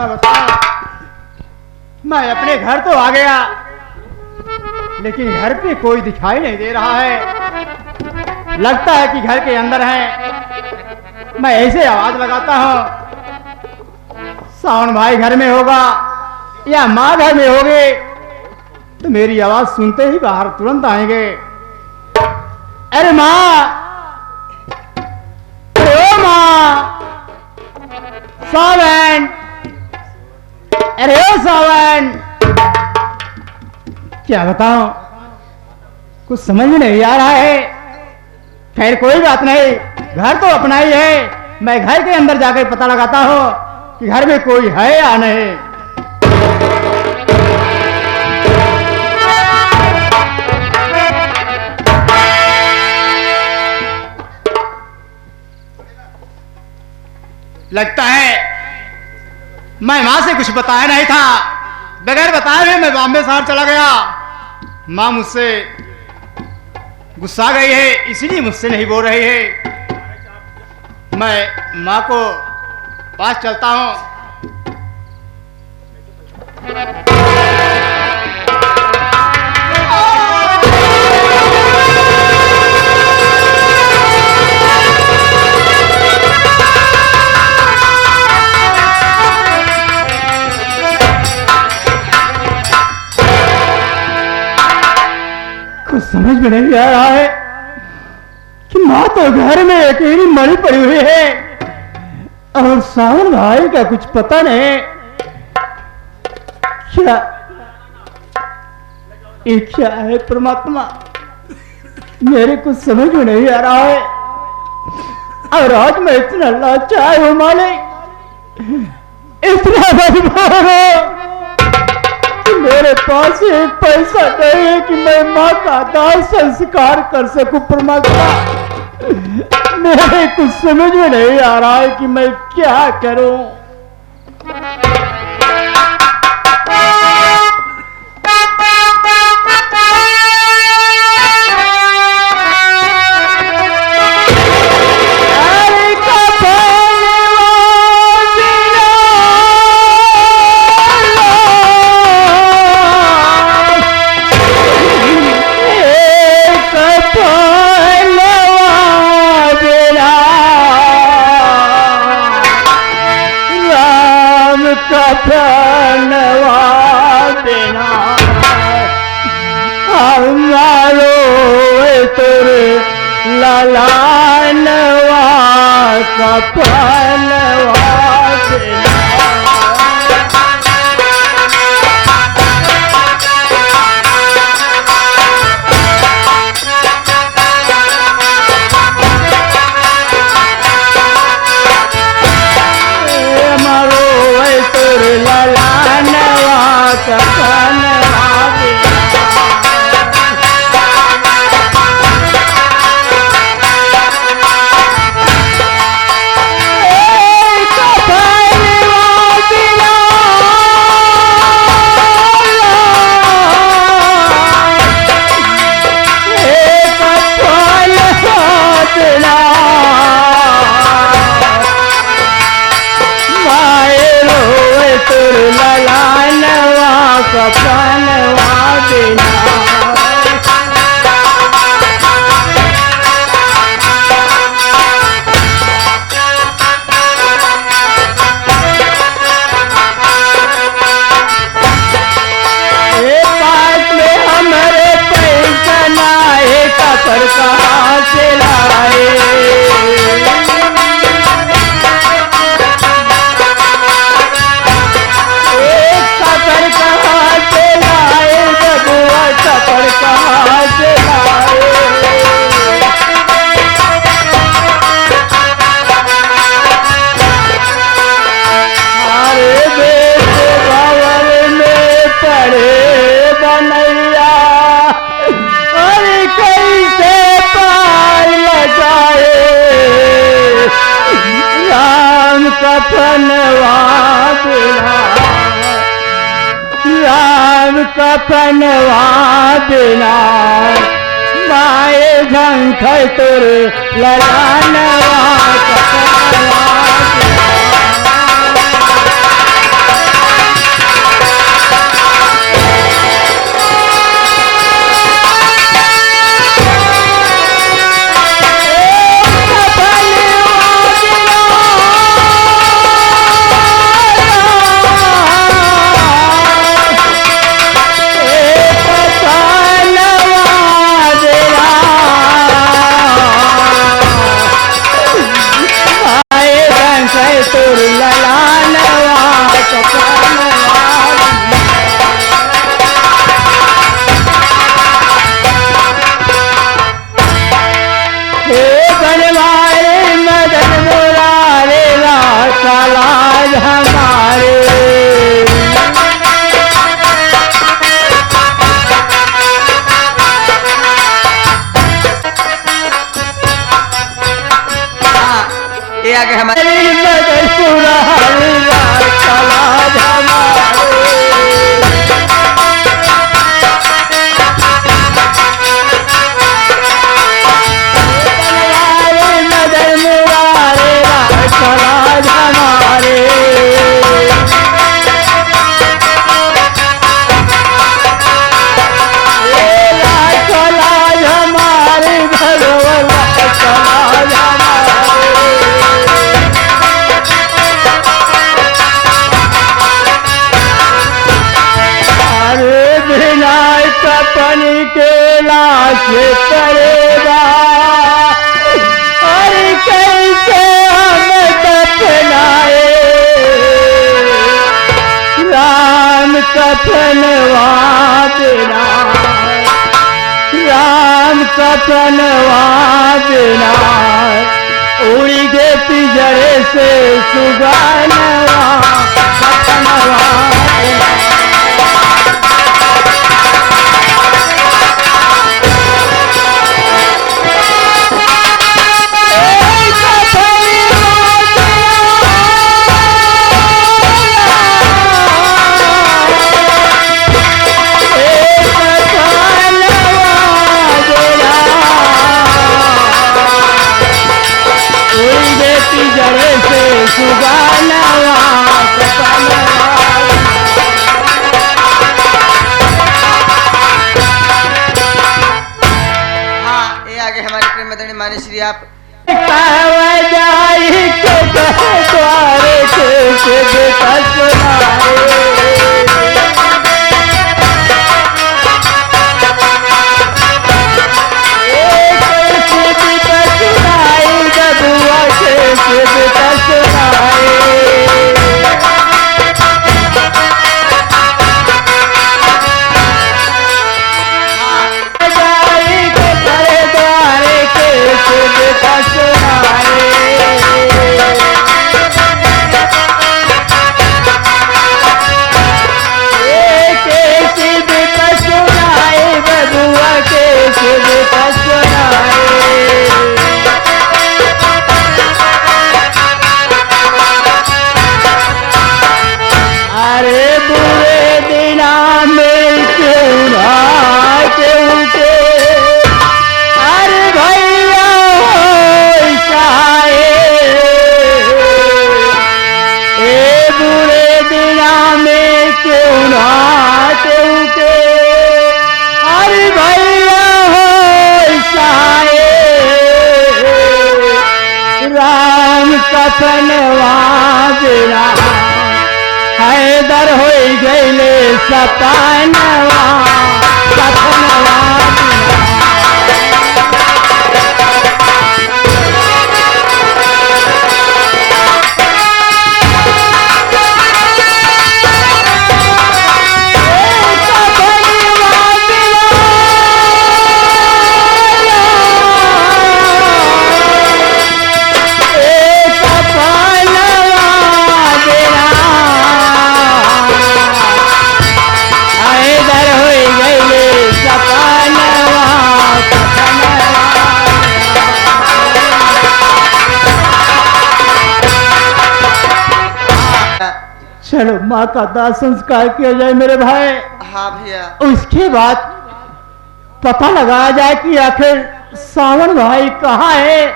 क्या बताऊं, मैं अपने घर तो आ गया लेकिन घर पे कोई दिखाई नहीं दे रहा है। लगता है कि घर के अंदर है। मैं ऐसे आवाज लगाता हूं, सावन भाई घर में होगा या माँ घर में होगी, तो मेरी आवाज सुनते ही बाहर तुरंत आएंगे। अरे माँ, अरे ओ माँ, सावन, अरे ओ सावन। क्या बताऊं, कुछ समझ में नहीं आ रहा है। खैर कोई बात नहीं, घर तो अपना ही है। मैं घर के अंदर जाकर पता लगाता हूं कि घर में कोई है या नहीं। लगता है मैं मां से कुछ बताया नहीं था, बगैर बताए हुए मैं बॉम्बे शहर चला गया। मां मुझसे गुस्सा गई है, इसलिए मुझसे नहीं बोल रही है। मैं मां को पास चलता हूं। कुछ समझ में नहीं आ रहा है कि माँ तो घर में अकेली मरी पड़ी हुई है और सावन भाई का कुछ पता नहीं। क्या ये क्या है परमात्मा, मेरे कुछ समझ में नहीं आ रहा है। और आज मैं इतना लाचार हूं मालिक, इतना मजबूर हूं, मेरे पास एक पैसा नहीं है कि मैं माँ का दाह संस्कार कर सकूं। परमात्मा, मेरे कुछ समझ में नहीं आ रहा है कि मैं क्या करूं। कफनवा बिना माए झंख तुर ललानवा कफनवा पानी के लाश करेगा और कैसे हम दफनाए राम कफनवा देना राम कफनवा देना उड़ी के पिंजरे से सुगानवा कफनवा माने श्री आप जाई के द्वारे के हैदर हो गईले सपनवा सपनवा चलो माँ का दाह संस्कार किया जाए मेरे भाई। हाँ भैया। उसके बाद पता लगाया जाए कि आखिर सावन भाई कहाँ है,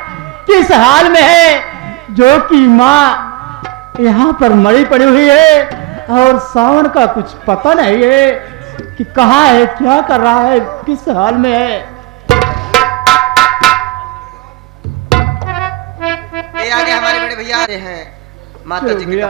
किस हाल में है, जो कि माँ यहाँ पर मरी पड़ी हुई है और सावन का कुछ पता नहीं है कि कहाँ है, क्या कर रहा है, किस हाल में है। ये आगे हमारे बड़े भैया हैं माता जी की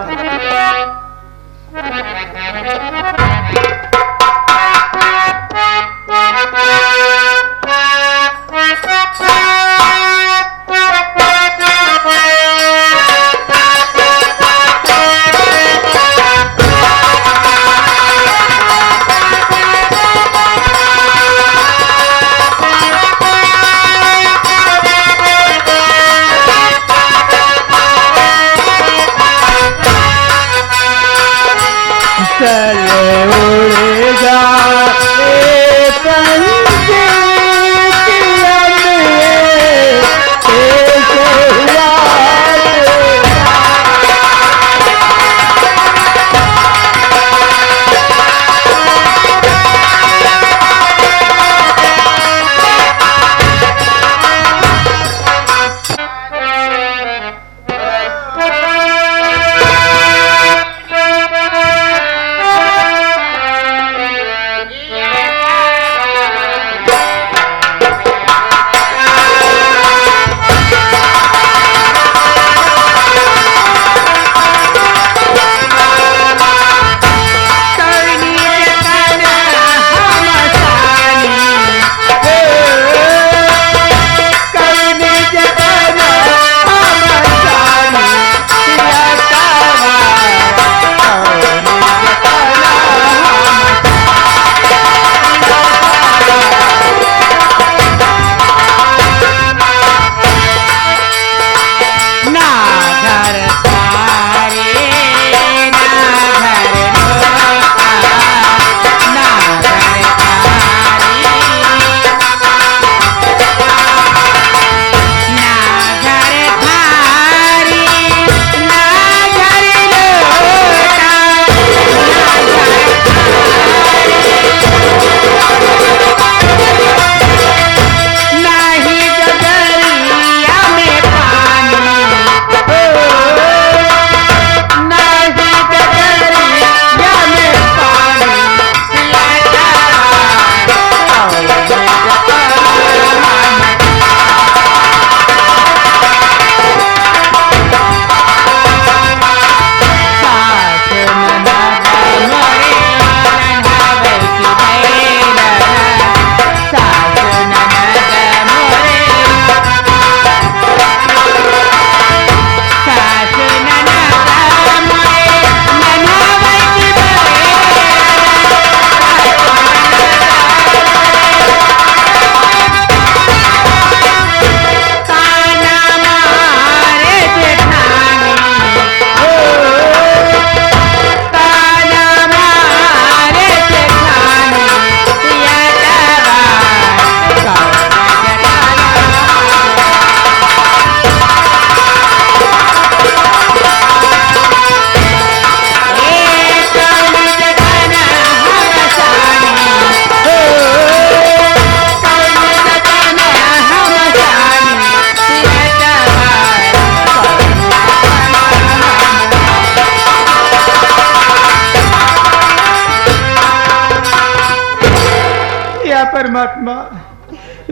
परमात्मा,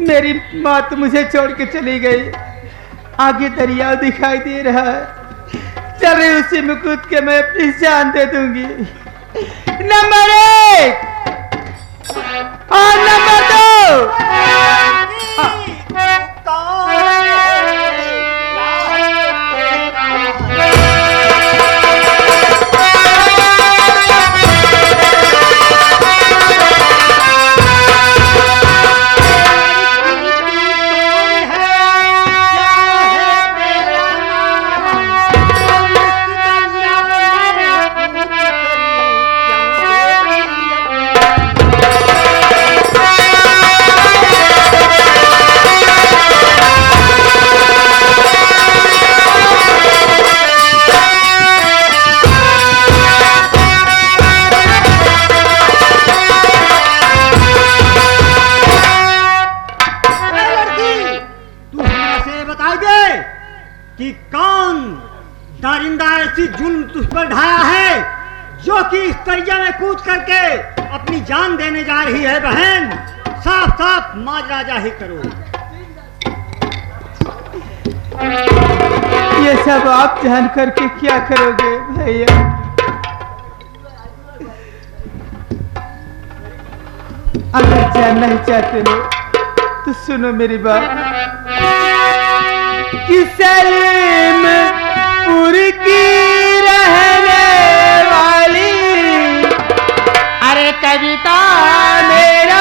मेरी माँ तो मुझे छोड़ के चली गई, आगे दरिया दिखाई दे रहा है, चल रही उसी में कूद के मैं अपनी जान दे दूंगी। नंबर 1 और नंबर 2। कि कौन दारिंदा ऐसी जुल्म तुझ पर ढाया है जो कि इस दरिया में कूद करके अपनी जान देने जा रही है। बहन, साफ साफ माजरा जाहिर करो। ये सब आप जान करके क्या करोगे भैया? अगर जानना ही चाहते हो तो सुनो मेरी बात कि सलीमपुर की रहने वाली अरे कविता मेरा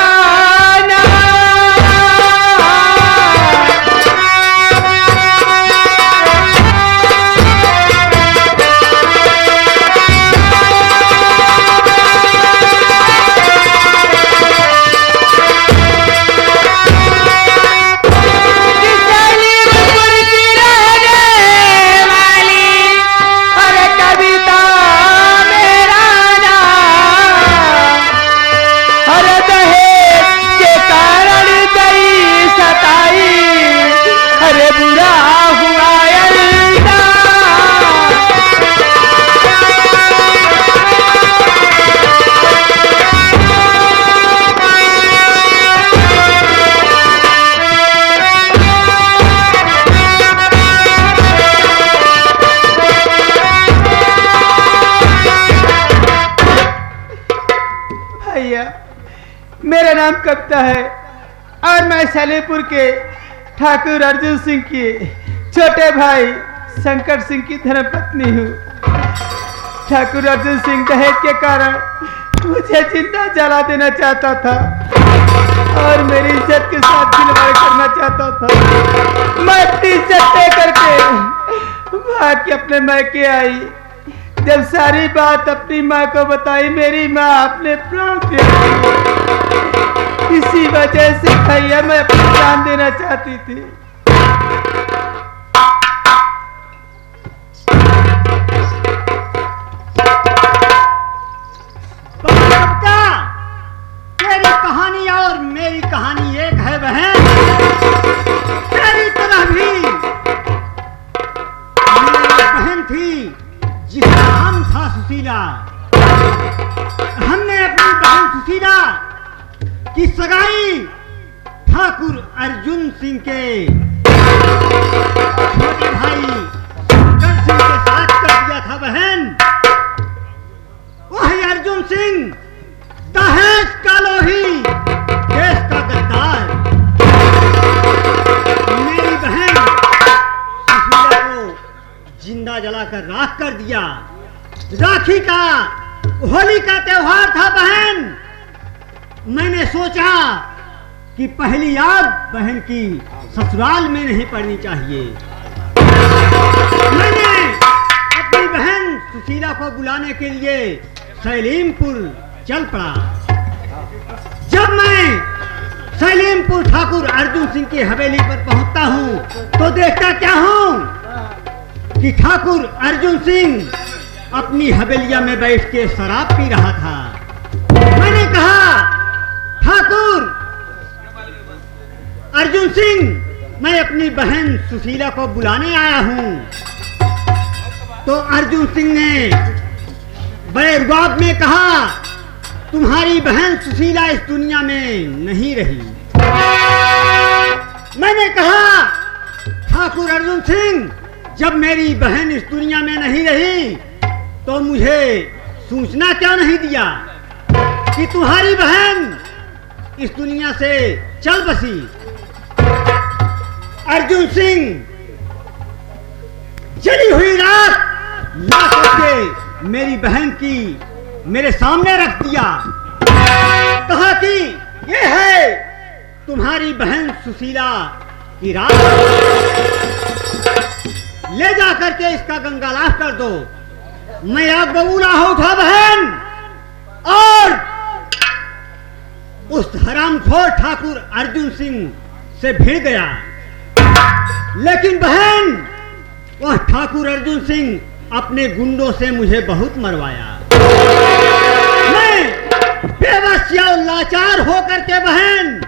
मेरा नाम कविता है और मैं सलीमपुर के ठाकुर अर्जुन सिंह की छोटे भाई शंकर सिंह की धर्मपत्नी हूँ। ठाकुर अर्जुन सिंह दहेज के कारण मुझे जिंदा जला देना चाहता था और मेरी इज्जत के साथ खिलवाड़ करना चाहता था। मैं अपनी इज्जत दे करके भाग के अपने मैके आई। जब सारी बात अपनी माँ को बताई, मेरी माँ अपने प्राण दे दी। इसी वजह से भैया मैं अपनी जान देना चाहती थी। तेरी कहानी और मेरी कहानी एक है बहन। तेरी तरह भी मेरी बहन थी जिसका नाम था सुशीला। हमने अपनी बहन सुशीला की सगाई ठाकुर अर्जुन सिंह के छोटे भाई शंकर सिंह के साथ कर दिया था बहन। वही अर्जुन सिंह दहेज का लोही, देश का गद्दार, मेरी बहन सुशीला को जिंदा जलाकर राख कर दिया। राखी का होली का त्योहार था बहन। मैंने सोचा कि पहली याद बहन की ससुराल में नहीं पड़नी चाहिए। मैंने अपनी बहन सुशीला को बुलाने के लिए सलीमपुर चल पड़ा। जब मैं सलीमपुर ठाकुर अर्जुन सिंह की हवेली पर पहुंचता हूं तो देखता क्या हूं कि ठाकुर अर्जुन सिंह अपनी हवेलिया में बैठ के शराब पी रहा था। मैंने कहा, ठाकुर अर्जुन सिंह, मैं अपनी बहन सुशीला को बुलाने आया हूं। तो अर्जुन सिंह ने बड़े रुबाब में कहा तुम्हारी बहन सुशीला इस दुनिया में नहीं रही। मैंने कहा ठाकुर अर्जुन सिंह, जब मेरी बहन इस दुनिया में नहीं रही तो मुझे सूचना क्यों नहीं दिया कि तुम्हारी बहन इस दुनिया से चल बसी। अर्जुन सिंह जली हुई रात ला करके मेरी बहन की मेरे सामने रख दिया, कहा कि ये है तुम्हारी बहन सुशीला की रात, ले जा करके इसका गंगालाश कर दो। मैं अब बबूला हो उठा बहन और उस हरामखोर ठाकुर अर्जुन सिंह से भिड़ गया। लेकिन बहन, वह ठाकुर अर्जुन सिंह अपने गुंडों से मुझे बहुत मरवाया। मैं बेबस या लाचार होकर के बहन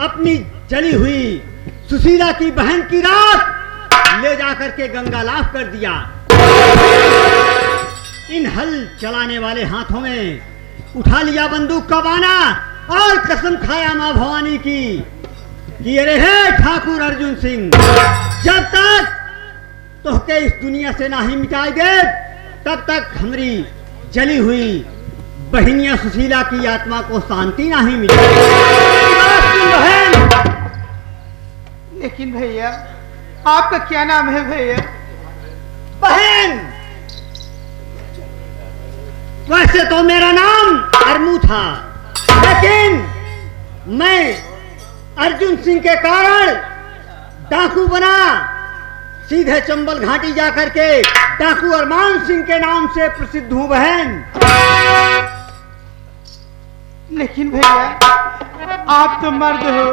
अपनी जली हुई सुशीला की बहन की रात ले जाकर के गंगालाश कर दिया। इन हल चलाने वाले हाथों में उठा लिया बंदूक का बाना और कसम खाया मां भवानी की कि अरे हे ठाकुर अर्जुन सिंह, जब तक तोहके इस दुनिया से नहीं मिटाई दे तब तक हमारी जली हुई बहनिया सुशीला की आत्मा को शांति नहीं मिलेगी। लेकिन भैया, आपका क्या नाम है भैया? बहन, वैसे तो मेरा नाम अरमू था, लेकिन मैं अर्जुन सिंह के कारण डाकू बना, सीधे चंबल घाटी जाकर के डाकू अरमान सिंह के नाम से प्रसिद्ध हूं बहन। लेकिन भैया, आप तो मर्द हो,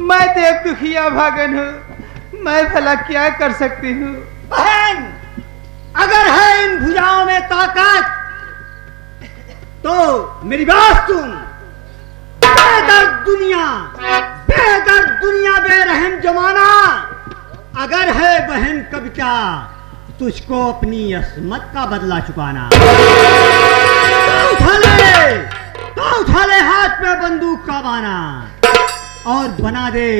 मैं तो एक दुखिया भागन हूँ, मैं भला क्या कर सकती हूँ? बहन, अगर है इन भुजाओं में ताकत तो मेरी बात सुन। बेदर्द दुनिया बेरहम जमाना, अगर है बहन कविता तुझको अपनी अस्मत का बदला चुकाना, तो उठा ले हाथ में बंदूक का बाना और बना दे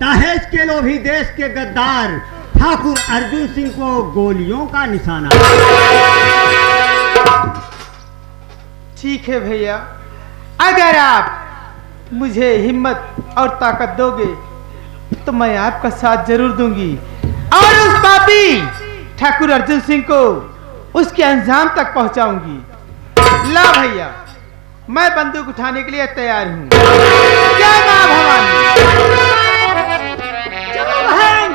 दहेज के लोभी देश के गद्दार ठाकुर अर्जुन सिंह को गोलियों का निशाना। ठीक है भैया, अगर आप मुझे हिम्मत और ताकत दोगे तो मैं आपका साथ जरूर दूंगी और उस पापी ठाकुर अर्जुन सिंह को उसके अंजाम तक पहुंचाऊंगी। ला भैया, मैं बंदूक उठाने के लिए तैयार हूं। जय मां भवानी। चलो बहन,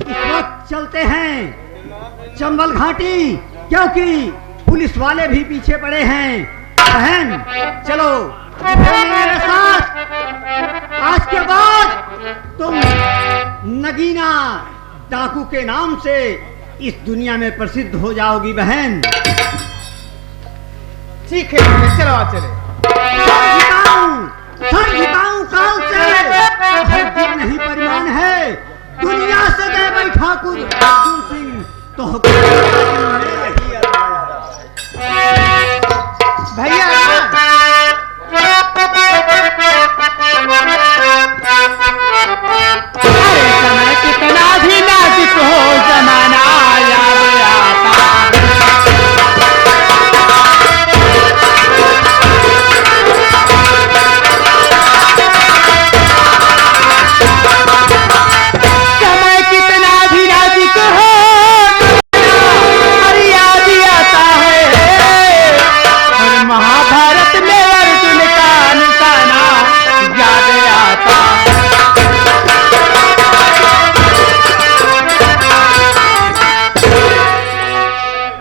इस वक्त चलते हैं चंबल घाटी, क्योंकि पुलिस वाले भी पीछे पड़े हैं। बहन चलो मेरे साथ, आज के बाद तुम नगीना डाकू के नाम से इस दुनिया में प्रसिद्ध हो जाओगी बहन। ठीक है, चलो आ चले। सर झुकाऊं काल से, धरती नहीं परिमाण है, दुनिया से गए भाई ठाकुर अर्जुन सिंह तो